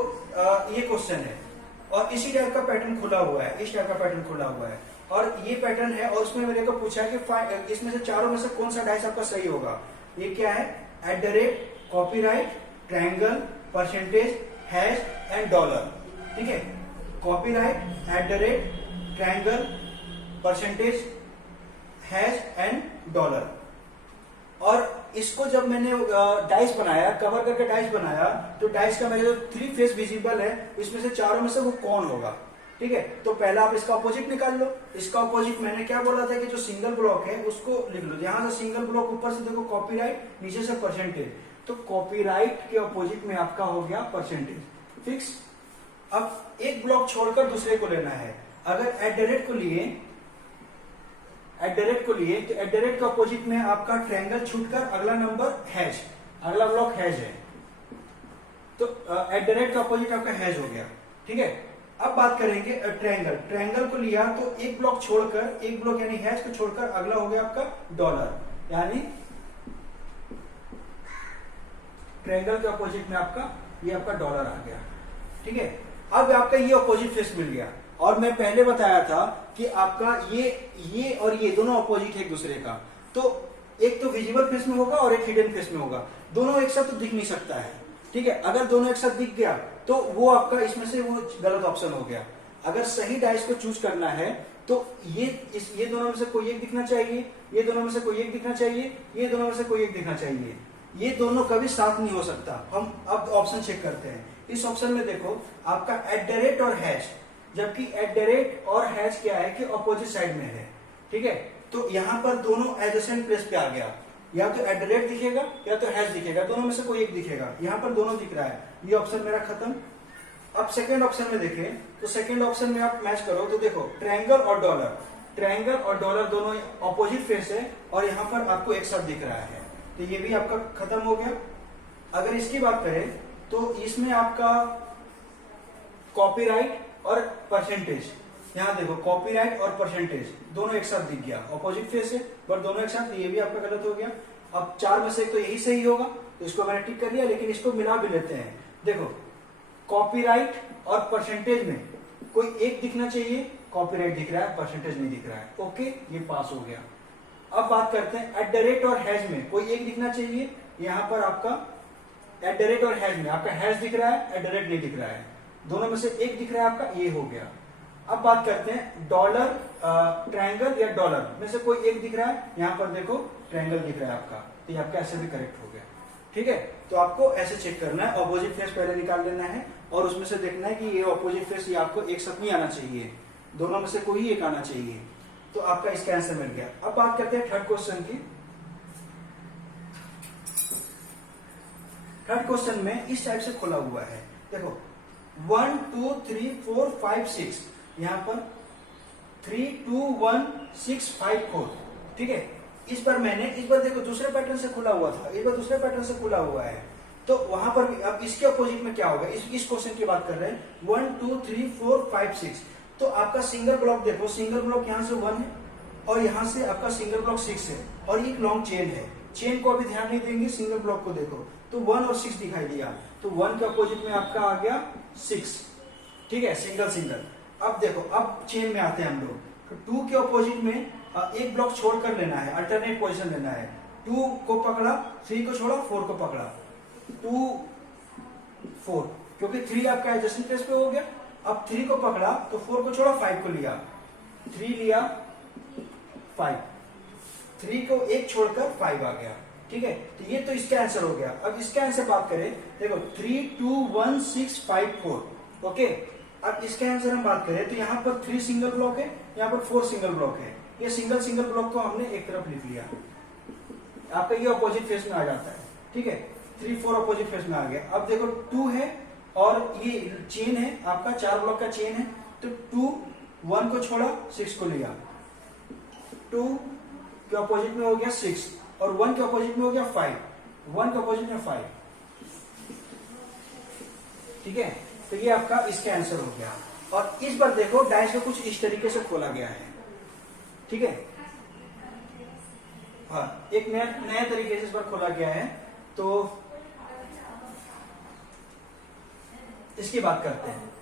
ये क्वेश्चन है और इसी टाइप का पैटर्न खुला हुआ है, इस टाइप का पैटर्न खुला हुआ है और ये पैटर्न है, और उसमें मेरे को पूछा है कि इसमें से चारों में से कौन सा डाइस आपका सही होगा। ये क्या है? @ Copyright, triangle, percentage, hash and dollar, ठीक है। Copyright, @ triangle, percentage, hash and dollar. और इसको जब मैंने डाइस बनाया, कवर करके डाइस बनाया, तो डाइस का मेरे जो 3 फेस विजिबल है, इसमें से चारों में से वो कौन होगा, ठीक है, तो पहला आप इसका अपोजिट निकाल लो। इसका अपोजिट मैंने क्या बोला था कि जो सिंगल ब्लॉक है उसको लिख लो। यहां से सिंगल ब्लॉक ऊपर से देखो कॉपीराइट, नीचे से परसेंटेज, तो कॉपीराइट के अपोजिट में आपका हो गया परसेंटेज, फिक्स। अब एक ब्लॉक छोड़कर दूसरे को लेना है। अगर एट द रेट को लिए तो एट द रेट के अपोजिट में आपका ट्रायंगल छूटकर अगला नंबर हैश, अगला ब्लॉक हैश है, तो एट द रेट का अपोजिट आपका हैश हो गया, ठीक है। अब बात करेंगे ट्रायंगल। ट्रायंगल को लिया तो एक ब्लॉक छोड़कर, एक ब्लॉक यानी हैश को छोड़कर अगला हो गया आपका डॉलर, यानी ट्रायंगल के अपोजिट में आपका ये आपका डॉलर आ गया, ठीक है। अब आपका ये अपोजिट फेस मिल गया। और मैं पहले बताया था कि आपका ये और ये दोनों अपोजिट है एक दूसरे का, तो एक तो विजिबल फेस में होगा और एक हिडन फेस में होगा। दोनों एक साथ तो दिख नहीं सकता है, ठीक है। अगर दोनों एक साथ दिख गया तो वो आपका इसमें से वो गलत ऑप्शन हो गया। अगर सही डाइस को चूज करना है तो ये दोनों में से कोई एक दिखना चाहिए, ये दोनों में से कोई एक दिखना चाहिए, ये दोनों में से कोई एक दिखना चाहिए। ये दोनों कभी साथ नहीं हो सकता। हम अब ऑप्शन चेक करते हैं। इस ऑप्शन में देखो आपका एट द रेट और हैश, जबकि एट द रेट और हैश क्या है कि ऑपोजिट साइड में है, ठीक है। तो यहां पर दोनों एडजेसेंट प्लेस पे आ गया, या तो एट द रेट दिखेगा या तो हैश दिखेगा, दोनों में से कोई एक दिखेगा। यहां पर दोनों दिख रहा है, ये ऑप्शन मेरा खत्म। अब सेकंड ऑप्शन में देखें तो सेकंड ऑप्शन में आप मैच करो तो देखो ट्रायंगल और डॉलर, ट्रायंगल और डॉलर दोनों ऑपोजिट फेस है और यहाँ पर आपको एक साथ दिख रहा है, तो ये भी आपका खत्म हो गया। अगर इसकी बात करें तो इसमें आपका कॉपीराइट और परसेंटेज, यहाँ देखो कॉपीराइट और परसेंटेज दोनों एक साथ दिख गया, ऑपोजिट फेस है पर दोनों एक साथ, ये भी आपका गलत हो गया। अब चार में से एक तो यही सही होगा, तो इसको मैंने टिक कर लिया, लेकिन इसको मिला भी लेते हैं। देखो कॉपीराइट और परसेंटेज में कोई एक दिखना चाहिए, कॉपीराइट दिख रहा है, परसेंटेज नहीं दिख रहा है, ओके ये पास हो गया। अब बात करते हैं एट द रेट और हैश में कोई एक दिखना चाहिए, यहाँ पर आपका एट द रेट और हैश में आपका हैश दिख रहा है, एट द रेट नहीं दिख रहा है, दोनों में से एक दिख रहा है आपका, ये हो गया। अब बात करते हैं डॉलर, ट्रायंगल या डॉलर में से कोई एक दिख रहा है, यहाँ पर देखो ट्रायंगल दिख रहा है आपका, तो ये आपका ऐसे भी करेक्ट हो गया, ठीक है। तो आपको ऐसे चेक करना है, अपोजिट फेस पहले निकाल लेना है और उसमें से देखना है कि ये अपोजिट फेस ये आपको एक साथ नहीं आना चाहिए, दोनों में से कोई एक आना चाहिए, तो आपका इसका आंसर मिल गया। अब बात करते हैं थर्ड क्वेश्चन की। थर्ड क्वेश्चन में इस टाइप से खुला हुआ है, देखो 1 2 3 4 5 6, यहां पर 3 2 1 6 5 4, ठीक है। इस बार देखो दूसरे पैटर्न से खुला हुआ था, इस बार दूसरे पैटर्न से खुला हुआ है, तो वहां पर भी अब इसके अपोजिट में क्या होगा, इस क्वेश्चन की बात कर रहे हैं। 1 2 3 4 5 6, तो आपका सिंगल ब्लॉक देखो, सिंगल ब्लॉक यहाँ से 1 है और यहाँ से आपका सिंगल ब्लॉक 6 है और ये एक लॉन्ग चेन है। चेन को अभी ध्यान नहीं देंगे, सिंगल ब्लॉक को देखो तो 1 और 6 दिखाई दिया, तो 1 के अपोजिट में आपका आ गया 6, ठीक है, सिंगल सिंगल। अब देखो अब चेन में आते हैं हम लोग, तो 2 के अपोजिट में एक ब्लॉक छोड़कर लेना है, अल्टरनेट पोजीशन लेना है। 2 को पकड़ा, 3 को छोड़ा, 4 को पकड़ा, 2 4, क्योंकि 3 आपका एडजस्टेंट प्लेस पे हो गया। अब 3 को पकड़ा तो 4 को छोड़ा, 5 को लिया, 3 लिया 5, 3 को एक छोड़कर 5 आ गया, ठीक है। तो ये तो इसका आंसर हो गया। अब इसका आंसर बात करें, देखो 3 2 1 6 5 4, ओके। अब इसका आंसर हम बात करें तो यहाँ पर 3 सिंगल ब्लॉक है, यहाँ पर 4 सिंगल ब्लॉक है। ये सिंगल सिंगल ब्लॉक को हमने एक तरफ लिख लिया, आपका ये अपोजिट फेस में आ जाता है, ठीक है। 3 4 अपोजिट फेस में आ गया। अब देखो 2 है और ये चेन है आपका, 4 ब्लॉक का चेन है, तो 2 1 को छोड़ा, 6 को लिया, 2 के अपोजिट में हो गया 6 और 1 के अपोजिट में हो गया 5, 1 के अपोजिट में 5, ठीक है। तो ये आपका इसका आंसर हो गया। और इस बार देखो डाइस को कुछ इस तरीके से खोला गया है, ठीक है। हाँ, एक नया तरीके से इस बार खोला गया है, तो इसकी बात करते हैं।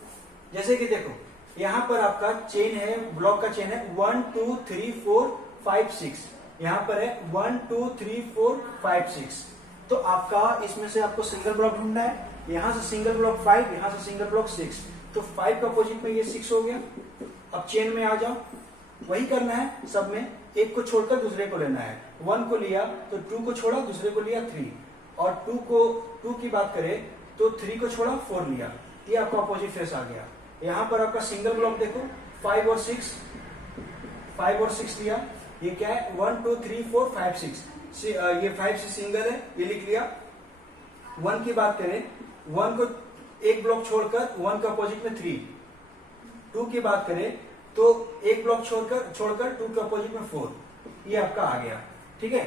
जैसे कि देखो यहां पर आपका चेन है, ब्लॉक का चेन है 1 2 3 4 5 6, यहां पर है 1 2 3 4 5 6, तो आपका इसमें से आपको सिंगल ब्लॉक ढूंढना है। यहां से सिंगल ब्लॉक 5, यहां से सिंगल ब्लॉक 6, तो 5 का अपोजिट में ये 6 हो गया। अब चेन में आ जाओ, वही करना है सब में, एक को छोड़कर दूसरे को लेना है। 1 को लिया तो 2 को छोड़ा, दूसरे को लिया 3, और 2 की बात करें तो 3 को छोड़ा, 4 लिया, ये आपका अपोजिट फेस आ गया। यहाँ पर आपका सिंगल ब्लॉक देखो 5 और 6, 5 और 6 लिया, ये क्या है 1 2 3 4 5 6, ये 5 से सिंगल है, ये लिख लिया। 1 की बात करें, 1 को एक ब्लॉक छोड़कर 1 के अपोजिट में 3, 2 की बात करें तो एक ब्लॉक छोड़कर 2 के अपोजिट में 4, ये आपका आ गया। ठीक है,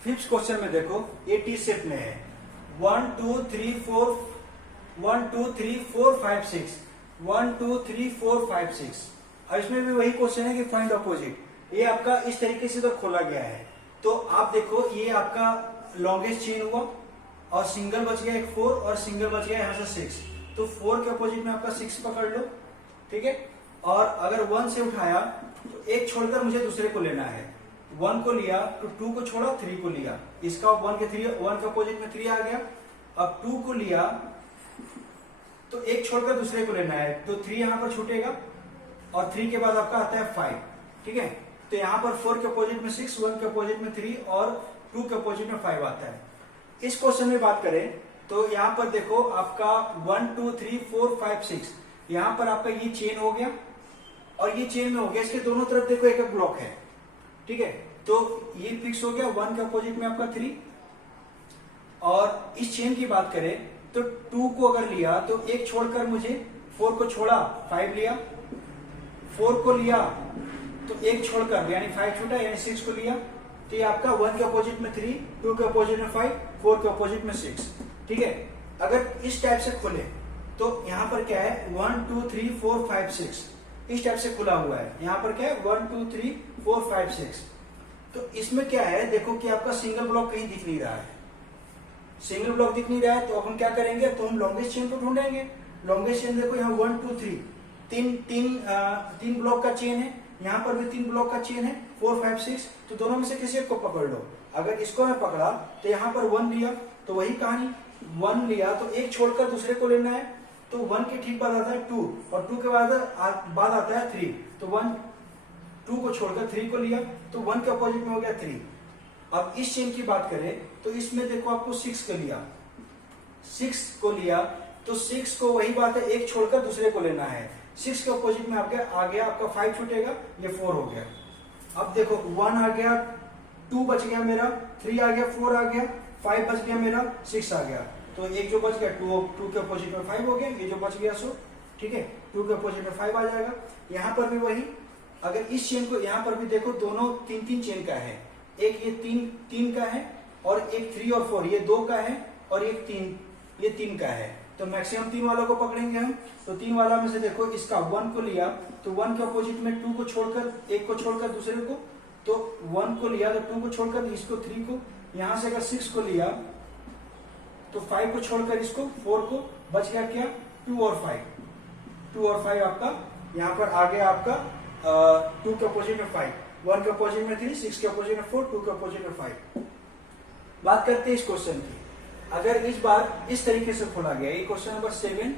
फिफ्थ क्वेश्चन में देखो ये टी शेप में है, 1 2 3 4 1 2 3 4 5 6 1 2 3 4 5 6। अब इसमें भी वही क्वेश्चन है कि फाइंड अपोजिट। ये आपका इस तरीके से तो खोला गया है, तो आप देखो ये आपका लॉन्गेस्ट चेन हुआ और सिंगल बच गया एक 4 और सिंगल बच गया यहाँ से 6, तो 4 के अपोजिट में आपका 6 पकड़ लो। ठीक है, और अगर 1 से उठाया तो एक छोड़कर मुझे दूसरे को लेना है, 1 को लिया तो 2 को छोड़ा 3 को लिया, इसका 1 के अपोजिट में 3 आ गया। अब 2 को लिया तो एक छोड़कर दूसरे को लेना है, तो 3 यहां पर छूटेगा और 3 के बाद आपका आता है 5। ठीक है, तो यहां पर 4 के अपोजिट में 6, 1 के अपोजिट में 3 और 2 के अपोजिट में 5 आता है। इस क्वेश्चन में बात करें तो यहां पर देखो आपका 1 2 3 4 5 6, यहां पर आपका ये चेन हो गया और ये चेन में हो गया, इसके दोनों तरफ देखो एक ब्लॉक है। ठीक है, तो ये फिक्स हो गया, 1 के अपोजिट में आपका 3। और इस चेन की बात करें तो 2 को अगर लिया तो एक छोड़कर मुझे 4 को छोड़ा 5 लिया, 4 को लिया तो एक छोड़कर यानी 5 छूटा यानी 6 को लिया, तो ये आपका 1 के अपोजिट में 3, 2 के अपोजिट में 5, 4 के अपोजिट में 6। ठीक है, अगर इस टाइप से खोले तो यहाँ पर क्या है 1 2 3 4 5 6, इस टाइप से खुला हुआ है। यहाँ पर क्या है 1 2 3 4 5 6। तो इसमें क्या है देखो कि आपका सिंगल ब्लॉक कहीं दिख नहीं रहा है, सिंगल ब्लॉक दिख नहीं रहा है, तो अब हम क्या करेंगे, तो हम लॉन्गेस्ट चेन को ढूंढेंगे। लॉन्गेस्ट चेन देखो यहाँ 1 2 3 तीन ब्लॉक का चेन है, यहाँ पर भी 3 ब्लॉक का चेन है 4 5 6, तो दोनों में से किसी एक को पकड़ लो। अगर इसको मैं पकड़ा तो यहाँ पर 1 लिया तो वही कहानी, 1 लिया तो एक छोड़कर दूसरे को लेना है, तो 1 के ठीक बाद आता है 2 और 2 के बाद आता है 3, तो 2 को छोड़कर 3 को लिया तो 1 के अपोजिट में हो गया 3। अब इस चेन की बात करें तो इसमें देखो आपको 6 को लिया तो 6 को वही बात है, एक छोड़कर दूसरे को लेना है, 6 के अपोजिट में आ गया आपका 5 छूटेगा, ये 4 हो गया। अब देखो 1 आ गया, 2 बच गया मेरा, 3 आ गया, 4 आ गया, 5 बच गया मेरा, 6 आ गया, तो एक जो बच गया 2 के अपोजिट में 5 हो गया, ये जो बच गया सो ठीक है 2 के अपोजिट में 5 आ जाएगा। यहाँ पर भी वही, अगर इस चेन को यहाँ पर भी देखो दोनों 3 चेन का है, एक ये 3 का है और एक 3 और 4 ये 2 का है और एक 3 ये 3 का है, तो मैक्सिमम 3 वालों को पकड़ेंगे हम। तो 3 वाला में से देखो इसका 1 को लिया तो 1 के अपोजिट में 2 को छोड़कर एक को छोड़कर दूसरे को, तो 1 को लिया तो 2 को छोड़कर इसको 3 को, यहाँ से अगर 6 को लिया तो 5 को छोड़कर इसको 4 को, बच गया क्या 2 और 5 आपका यहाँ पर आ गया आपका 2 के अपोजिट में 5, 1 के अपोजिट में 3, 6 के अपोजिट में 4, 2 के अपोजिट में 5। बात करते हैं इस क्वेश्चन की, अगर इस बार इस तरीके से खोला गया, ये क्वेश्चन नंबर 7,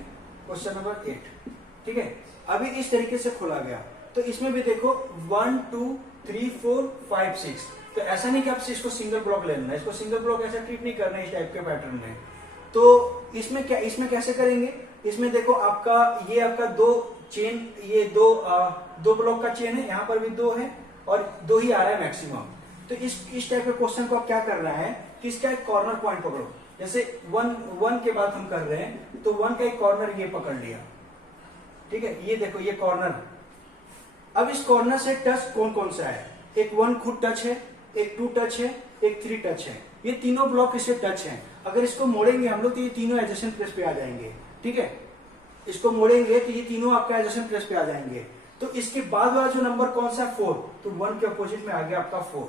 क्वेश्चन नंबर 8, ठीक है, अभी इस तरीके से खोला गया तो इसमें भी देखो 1 2 3 4 5 6, तो ऐसा नहीं कि आपसे इसको सिंगल ब्लॉक लेना है, इसको सिंगल ब्लॉक ऐसा ट्रीट नहीं करना है इस टाइप के पैटर्न में। तो इसमें कैसे करेंगे, इसमें देखो आपका ये आपका 2 चेन, ये 2 ब्लॉक का चेन है, यहाँ पर भी 2 है और 2 ही आ रहा है मैक्सिमम। तो इस टाइप के क्वेश्चन को आप क्या करना है कि इसका एक कॉर्नर पॉइंट पकड़ो, जैसे 1 के बाद हम कर रहे हैं तो 1 का एक कॉर्नर ये पकड़ लिया, ठीक है, ये देखो ये कॉर्नर। अब इस कॉर्नर से टच कौन कौन सा है, एक 1 खुद टच है, एक 2 टच है, एक 3 टच है, ये तीनों ब्लॉक इससे टच हैं। अगर इसको मोड़ेंगे हम लोग तो ये तीनों एडजेसेंट प्लेस पे आ जाएंगे, ठीक है, इसको मोड़ेंगे तो ये तीनों आपका एडजेसेंट प्लेस पे आ जाएंगे। तो इसके बाद वाला जो नंबर कौन सा 4, तो 1 के अपोजिट में आ गया आपका 4,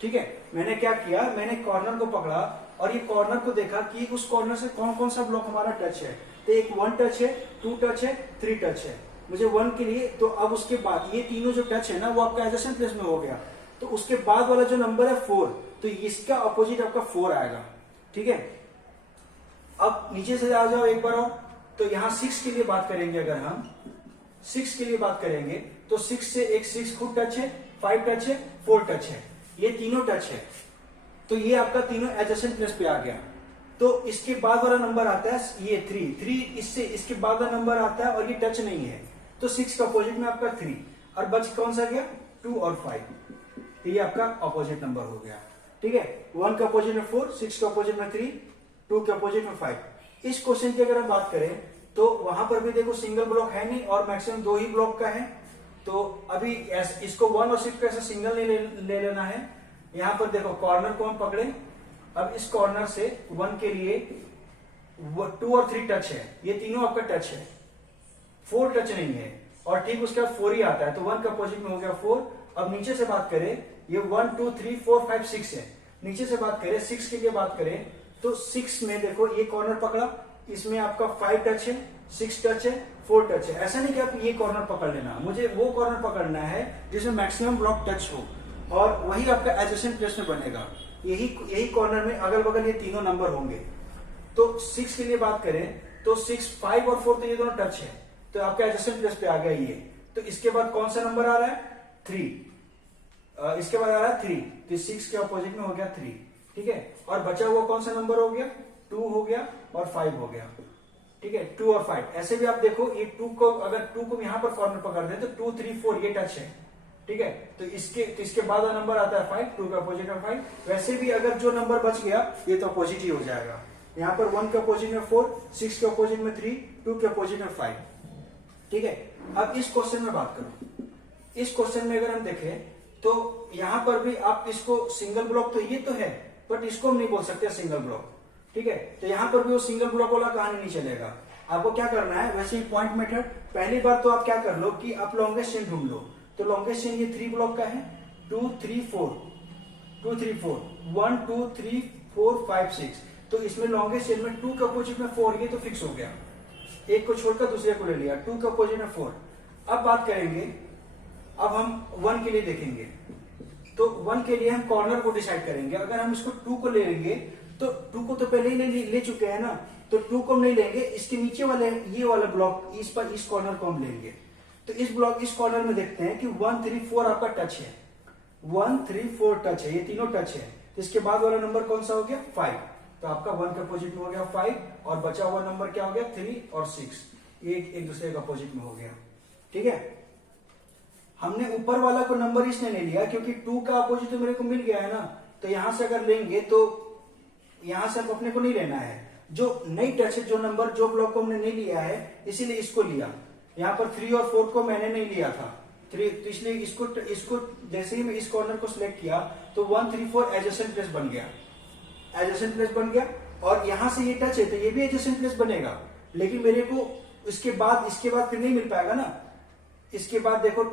ठीक है। मैंने क्या किया, मैंने कॉर्नर को पकड़ा और ये कॉर्नर को देखा कि उस कॉर्नर से कौन कौन सा ब्लॉक हमारा टच है, तो एक 1 टच है, 2 टच है, 3 टच है, मुझे 1 के लिए। तो अब उसके बाद ये तीनों जो टच है ना वो आपका एडजेसेंट प्लेस में हो गया, तो उसके बाद वाला जो नंबर है 4, तो इसका अपोजिट आपका 4 आएगा, ठीक है। अब नीचे से आ जाओ एक बार और, तो यहाँ 6 के लिए बात करेंगे, अगर हम 6 के लिए बात करेंगे तो 6 से एक 6 खुद टच है, 5 टच है, 4 टच है, ये तीनों टच है, तो ये आपका तीनों एडजेसेंट प्लेस पे आ गया। तो इसके बाद वाला नंबर आता है ये 3 इससे इसके बाद वाला नंबर आता है और ये टच नहीं है, तो 6 का अपोजिट में आपका 3 और बच कौन सा गया 2 और 5, ये आपका अपोजिट नंबर हो गया। ठीक है, 1 का अपोजिट में 4, 6 का अपोजिट में 3, 2 के अपोजिट में 5। इस क्वेश्चन की अगर हम बात करें तो वहां पर भी देखो सिंगल ब्लॉक है नहीं और मैक्सिमम 2 ही ब्लॉक का है, तो अभी इसको 1 और 6 को ऐसा सिंगल नहीं ले लेना है। यहां पर देखो कॉर्नर को हम पकड़े, अब इस कॉर्नर से 1 के लिए 2 और 3 टच है, ये तीनों आपका टच है, 4 टच नहीं है और ठीक उसके बाद 4 ही आता है, तो 1 का अपोजिट में हो गया 4। अब नीचे से बात करें ये 1 2 3 4 5 6 है, नीचे से बात करें 6 के लिए बात करें तो 6 में देखो ये कॉर्नर पकड़ा, इसमें आपका 5 टच है, 6 टच है, 4 टच है। ऐसा नहीं कि आप ये कॉर्नर पकड़ लेना, मुझे वो कॉर्नर पकड़ना है जिसमें मैक्सिमम ब्लॉक टच हो और वही आपका एडजेसेंट प्लेस में बनेगा। यही कॉर्नर में अगल बगल ये तीनों नंबर होंगे। तो 6 के लिए बात करें तो 6 5 और 4 तो ये दोनों टच है, तो आपका एडजेसेंट प्लेस पे आ गया ये। तो इसके बाद कौन सा नंबर आ रहा है 3, इसके बाद आ रहा है 3, तो 6 के अपोजिट में हो गया 3। ठीक है, और बचा हुआ कौन सा नंबर हो गया 2 हो गया और 5 हो गया। ठीक है, 2 और 5 ऐसे भी आप देखो ये 2 को अगर 2 को यहां पर कॉर्नर पकड़ दे तो 2 3 4 ये टच है। ठीक है, तो इसके बाद नंबर आता है 5, 2 का अपोजिट में 5। वैसे भी अगर जो नंबर बच गया ये तो अपोजिट ही हो जाएगा। यहाँ पर 1 के अपोजिट में 4, 6 के अपोजिट में 3, 2 के अपोजिट में 5। ठीक है, अब इस क्वेश्चन में बात करो, इस क्वेश्चन में अगर हम देखें तो यहां पर भी आप इसको सिंगल ब्लॉक तो ये तो है बट इसको हम नहीं बोल सकते सिंगल ब्लॉक। ठीक है, तो यहां पर भी वो सिंगल ब्लॉक वाला कहानी नहीं चलेगा। आपको क्या करना है वैसे ही पॉइंट मेथड, पहली बार तो आप क्या कर लो कि आप लॉन्गेस्ट चेन ढूंढ लो। तो लॉन्गेस्ट चेन ये 3 ब्लॉक का है, 2 3 4 2 3 4 1 2 3 4 5 6, तो इसमें लॉन्गेस्ट चेन में 2 के अपोजिट में 4, ये तो फिक्स हो गया, एक को छोड़कर दूसरे को ले लिया, 2 के अपोजिट में 4। अब बात करेंगे, अब हम 1 के लिए देखेंगे, तो 1 के लिए हम कॉर्नर को डिसाइड करेंगे। अगर हम इसको 2 को ले लेंगे तो 2 को तो पहले ही ले चुके हैं ना, तो 2 को हम नहीं लेंगे, इसके नीचे वाले ये वाला ब्लॉक इस कॉर्नर को हम लेंगे। तो इस कॉर्नर में देखते हैं कि 1 3 4 आपका टच है, 1 3 4 टच है, ये तीनों टच है। तो इसके बाद वाला नंबर कौन सा हो गया 5, तो आपका 1 के अपोजिट में हो गया 5 और बचा हुआ नंबर क्या हो गया 3 और 6, एक दूसरे के अपोजिट में हो गया। ठीक है, हमने ऊपर वाला को नंबर इसने नहीं लिया क्योंकि 2 का अपोजिट तो मेरे को मिल गया है ना, तो यहां से अगर लेंगे तो यहां से अपने को नहीं लेना है, जो नई टच है, जो नंबर जो ब्लॉक को हमने नहीं लिया है इसीलिए इसको लिया। यहाँ पर 3 और 4 को मैंने नहीं लिया था, 3, तो इसलिए इसको जैसे ही मैं इस कॉर्नर को सिलेक्ट किया तो 1 3 4 एडजेसेंट प्लेस बन गया, एडजेसेंट प्लेस बन गया। और यहां से ये टच है तो ये भी एडजेसेंट प्लेस बनेगा, लेकिन मेरे को इसके बाद फिर नहीं मिल पाएगा ना। इसके बाद देखो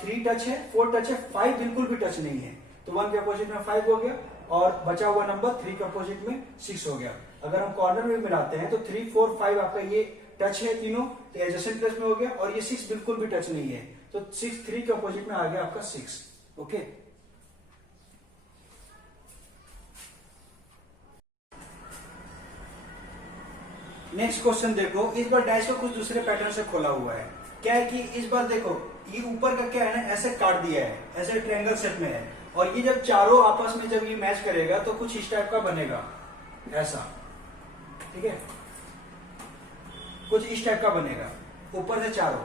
3 टच है, 4 टच है, 5 बिल्कुल भी टच नहीं है, तो 1 के अपोजिट में 5 हो गया और बचा हुआ नंबर 3 के अपोजिट में 6 हो गया। अगर हम कॉर्नर में मिलाते हैं तो 3 4 5 आपका ये टच है तीनों, तो एडजेसेंट प्लेस में हो गया, और ये 6 बिल्कुल भी टच नहीं है, तो 6 3 के अपोजिट में आ गया आपका 6। ओके, नेक्स्ट क्वेश्चन देखो, इस बार डाइस को कुछ दूसरे पैटर्न से खोला हुआ है। क्या है कि इस बार देखो ये ऊपर का क्या है ना, ऐसे काट दिया है, ऐसे ट्रायंगल शेप में है, और ये जब चारों आपस में जब ये मैच करेगा तो कुछ इस टाइप का बनेगा, ऐसा। ठीक है, कुछ इस टाइप का बनेगा ऊपर से चारों,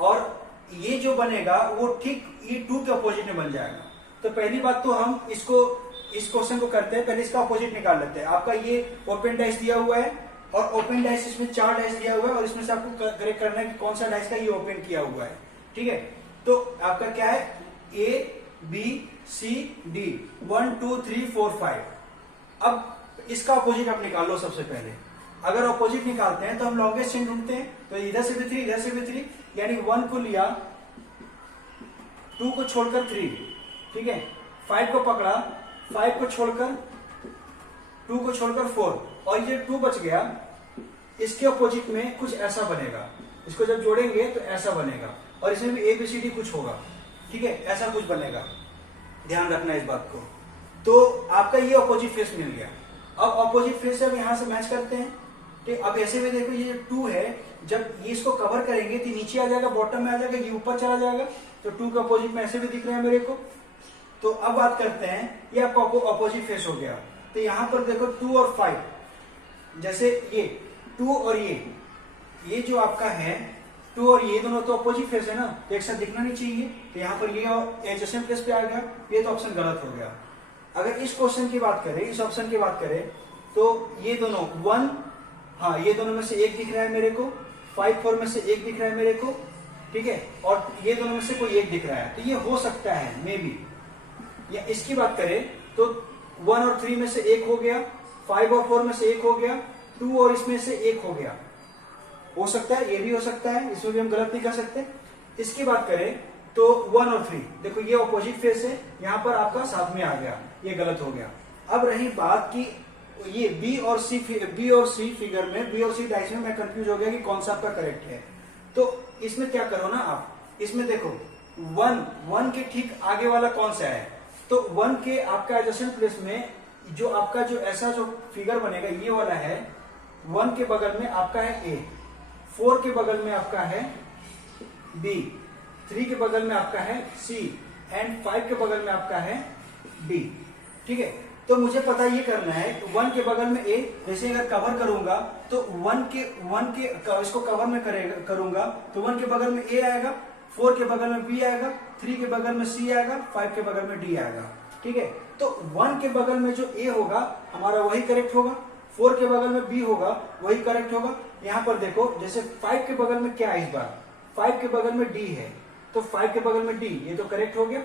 और ये जो बनेगा वो ठीक ये 2 के अपोजिट में बन जाएगा। तो पहली बात तो हम इस क्वेश्चन को करते हैं, पहले इसका अपोजिट निकाल लेते हैं। आपका ये ओपन डाइस दिया हुआ है और ओपन डाइस इसमें 4 डाइस दिया हुआ है, और इसमें से आपको करेक्ट करना है कि कौन सा डाइस का ये ओपन किया हुआ है। ठीक है, तो आपका क्या है A B C D 1 2 3 4 5। अब इसका अपोजिट आप निकाल लो सबसे पहले। अगर अपोजिट निकालते हैं तो हम लॉन्गेस्ट चेन ढूंढते हैं, तो इधर से भी 3 इधर से भी 3, यानी 1 को लिया, 2 को छोड़कर 3, ठीक है, 5 को पकड़ा, 5 को छोड़कर 2 को छोड़कर 4, और ये 2 बच गया, इसके अपोजिट में कुछ ऐसा बनेगा, इसको जब जोड़ेंगे तो ऐसा बनेगा, और इसमें भी ABCD कुछ होगा। ठीक है, ऐसा कुछ बनेगा, ध्यान रखना इस बात को। तो आपका ये अपोजिट फेस मिल गया। अब अपोजिट फेस से हम यहां से मैच करते हैं। ठीक, अब ऐसे में देखो ये 2 है, जब ये इसको कवर करेंगे तो नीचे आ जाएगा, बॉटम में आ जाएगा, ये ऊपर चला जाएगा, तो 2 का अपोजिट में ऐसे भी दिख रहा है मेरे को। तो अब बात करते हैं, ये आपका ऑपोजिट फेस हो गया। तो यहां पर देखो 2 और 5, जैसे ये 2 और ये जो आपका है 2 और ये दोनों तो अपोजिट फेस है ना, तो एक साथ दिखना नहीं चाहिए। तो यहाँ पर ये एडजेसेंट प्लेस पे आ गया, ये तो ऑप्शन गलत हो गया। अगर इस क्वेश्चन की बात करें, इस ऑप्शन की बात करें, तो ये दोनों 1, हाँ ये दोनों में से एक दिख रहा है मेरे को, 5 4 में से एक दिख रहा है मेरे को, ठीक है, और ये दोनों में से कोई एक दिख रहा है, तो ये हो सकता है मे बी। या इसकी बात करें तो 1 और 3 में से एक हो गया, 5 और 4 में से एक हो गया, 2 और इसमें से एक हो गया, हो सकता है, ये भी हो सकता है, इसमें भी हम गलत नहीं कर सकते। इसकी बात करें तो 1 और 3, देखो ये ऑपोजिट फेस है, यहां पर आपका साथ में आ गया, ये गलत हो गया। अब रही बात की ये बी और सी फिगर में, बी और सी डाइस में मैं कंफ्यूज हो गया कि कौन सा आपका करेक्ट है। तो इसमें क्या करो ना आप, इसमें देखो 1 के ठीक आगे वाला कौन सा है, तो 1 के आपका एडजेसेंट प्लेस में जो आपका जो ऐसा जो फिगर बनेगा ये वाला है, 1 के बगल में आपका है ए, 4 के बगल में आपका है बी, 3 के बगल में आपका है सी, एंड 5 के बगल में आपका है डी, ठीक है। तो मुझे पता ये करना है 1 के बगल में ए, जैसे अगर कवर करूंगा तो 1 के इसको कवर में करूंगा तो 1 के बगल में ए आएगा, 4 के बगल में बी आएगा, 3 के बगल में सी आएगा, 5 के बगल में डी आएगा, ठीक है। तो 1 के बगल में जो ए होगा हमारा वही करेक्ट होगा, 4 के बगल में बी होगा वही करेक्ट होगा। यहां पर देखो जैसे 5 के बगल में क्या है, इस बार 5 के बगल में डी है, तो 5 के बगल में डी, ये तो करेक्ट हो गया।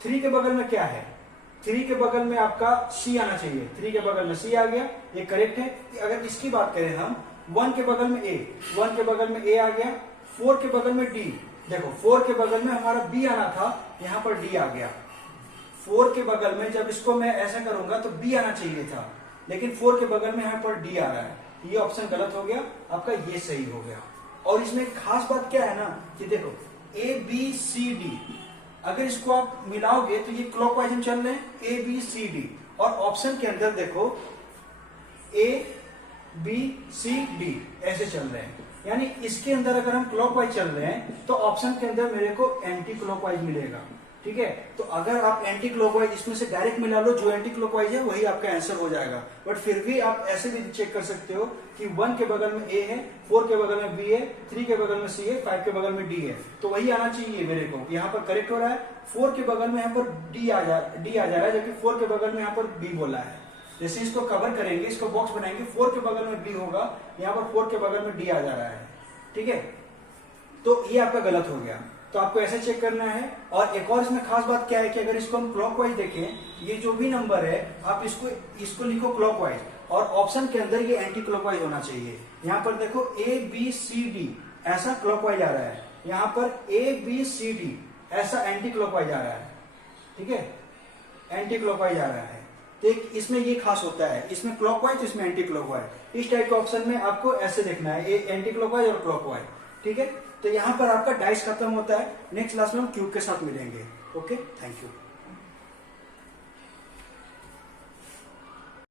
3 के बगल में क्या है, 3 के बगल में आपका सी आना चाहिए, 3 के बगल में सी आ गया, ये करेक्ट है। अगर इसकी बात करें हम, 1 के बगल में ए, 1 के बगल में ए आ गया, 4 के बगल में डी, देखो 4 के बगल में हमारा बी आना था, यहां पर डी आ गया। 4 के बगल में जब इसको मैं ऐसा करूंगा तो बी आना चाहिए था, लेकिन 4 के बगल में यहां पर डी आ रहा है, ये ऑप्शन गलत हो गया आपका, ये सही हो गया। और इसमें खास बात क्या है ना कि देखो ए बी सी डी, अगर इसको आप मिलाओगे तो ये क्लॉकवाइज हम चल रहे हैं, ए बी सी डी, और ऑप्शन के अंदर देखो ए बी सी डी ऐसे चल रहे हैं, यानी इसके अंदर अगर हम क्लॉकवाइज चल रहे हैं तो ऑप्शन के अंदर मेरे को एंटी क्लॉकवाइज मिलेगा, ठीक है। तो अगर आप एंटी क्लॉकवाइज इसमें से डायरेक्ट मिला लो, जो एंटी क्लॉकवाइज है वही आपका आंसर हो जाएगा। बट फिर भी आप ऐसे भी चेक कर सकते हो कि 1 के बगल में ए है, 4 के बगल में बी है, 3 के बगल में सी है, 5 के बगल में डी है, तो वही आना चाहिए मेरे को, यहाँ पर करेक्ट हो रहा है। 4 के बगल में यहाँ पर डी आ जा रहा है, जबकि 4 के बगल में यहाँ पर बी बोला है। जैसे इसको कवर करेंगे, इसको बॉक्स बनाएंगे, 4 के बगल में बी होगा, यहाँ पर 4 के बगल में डी आ जा रहा है, ठीक है। तो ये आपका गलत हो गया, तो आपको ऐसे चेक करना है। और एक और इसमें खास बात क्या है कि अगर इसको हम क्लॉकवाइज देखें, ये जो भी नंबर है आप इसको लिखो क्लॉकवाइज, और ऑप्शन के अंदर ये एंटी क्लॉकवाइज होना चाहिए। यहाँ पर देखो ए बी सी डी ऐसा क्लॉकवाइज आ रहा है, यहाँ पर ए बी सी डी ऐसा एंटी क्लॉकवाइज आ रहा है, ठीक है, एंटी क्लॉकवाइज आ रहा है। तो इसमें ये खास होता है, इसमें क्लॉकवाइज, इसमें एंटी क्लॉकवाइज। इस टाइप के ऑप्शन में आपको ऐसे देखना है, एंटी क्लॉकवाइज और क्लॉकवाइज, ठीक है। तो यहाँ पर आपका डाइस खत्म होता है। नेक्स्ट क्लास में हम क्यूब के साथ मिलेंगे। Okay, thank you.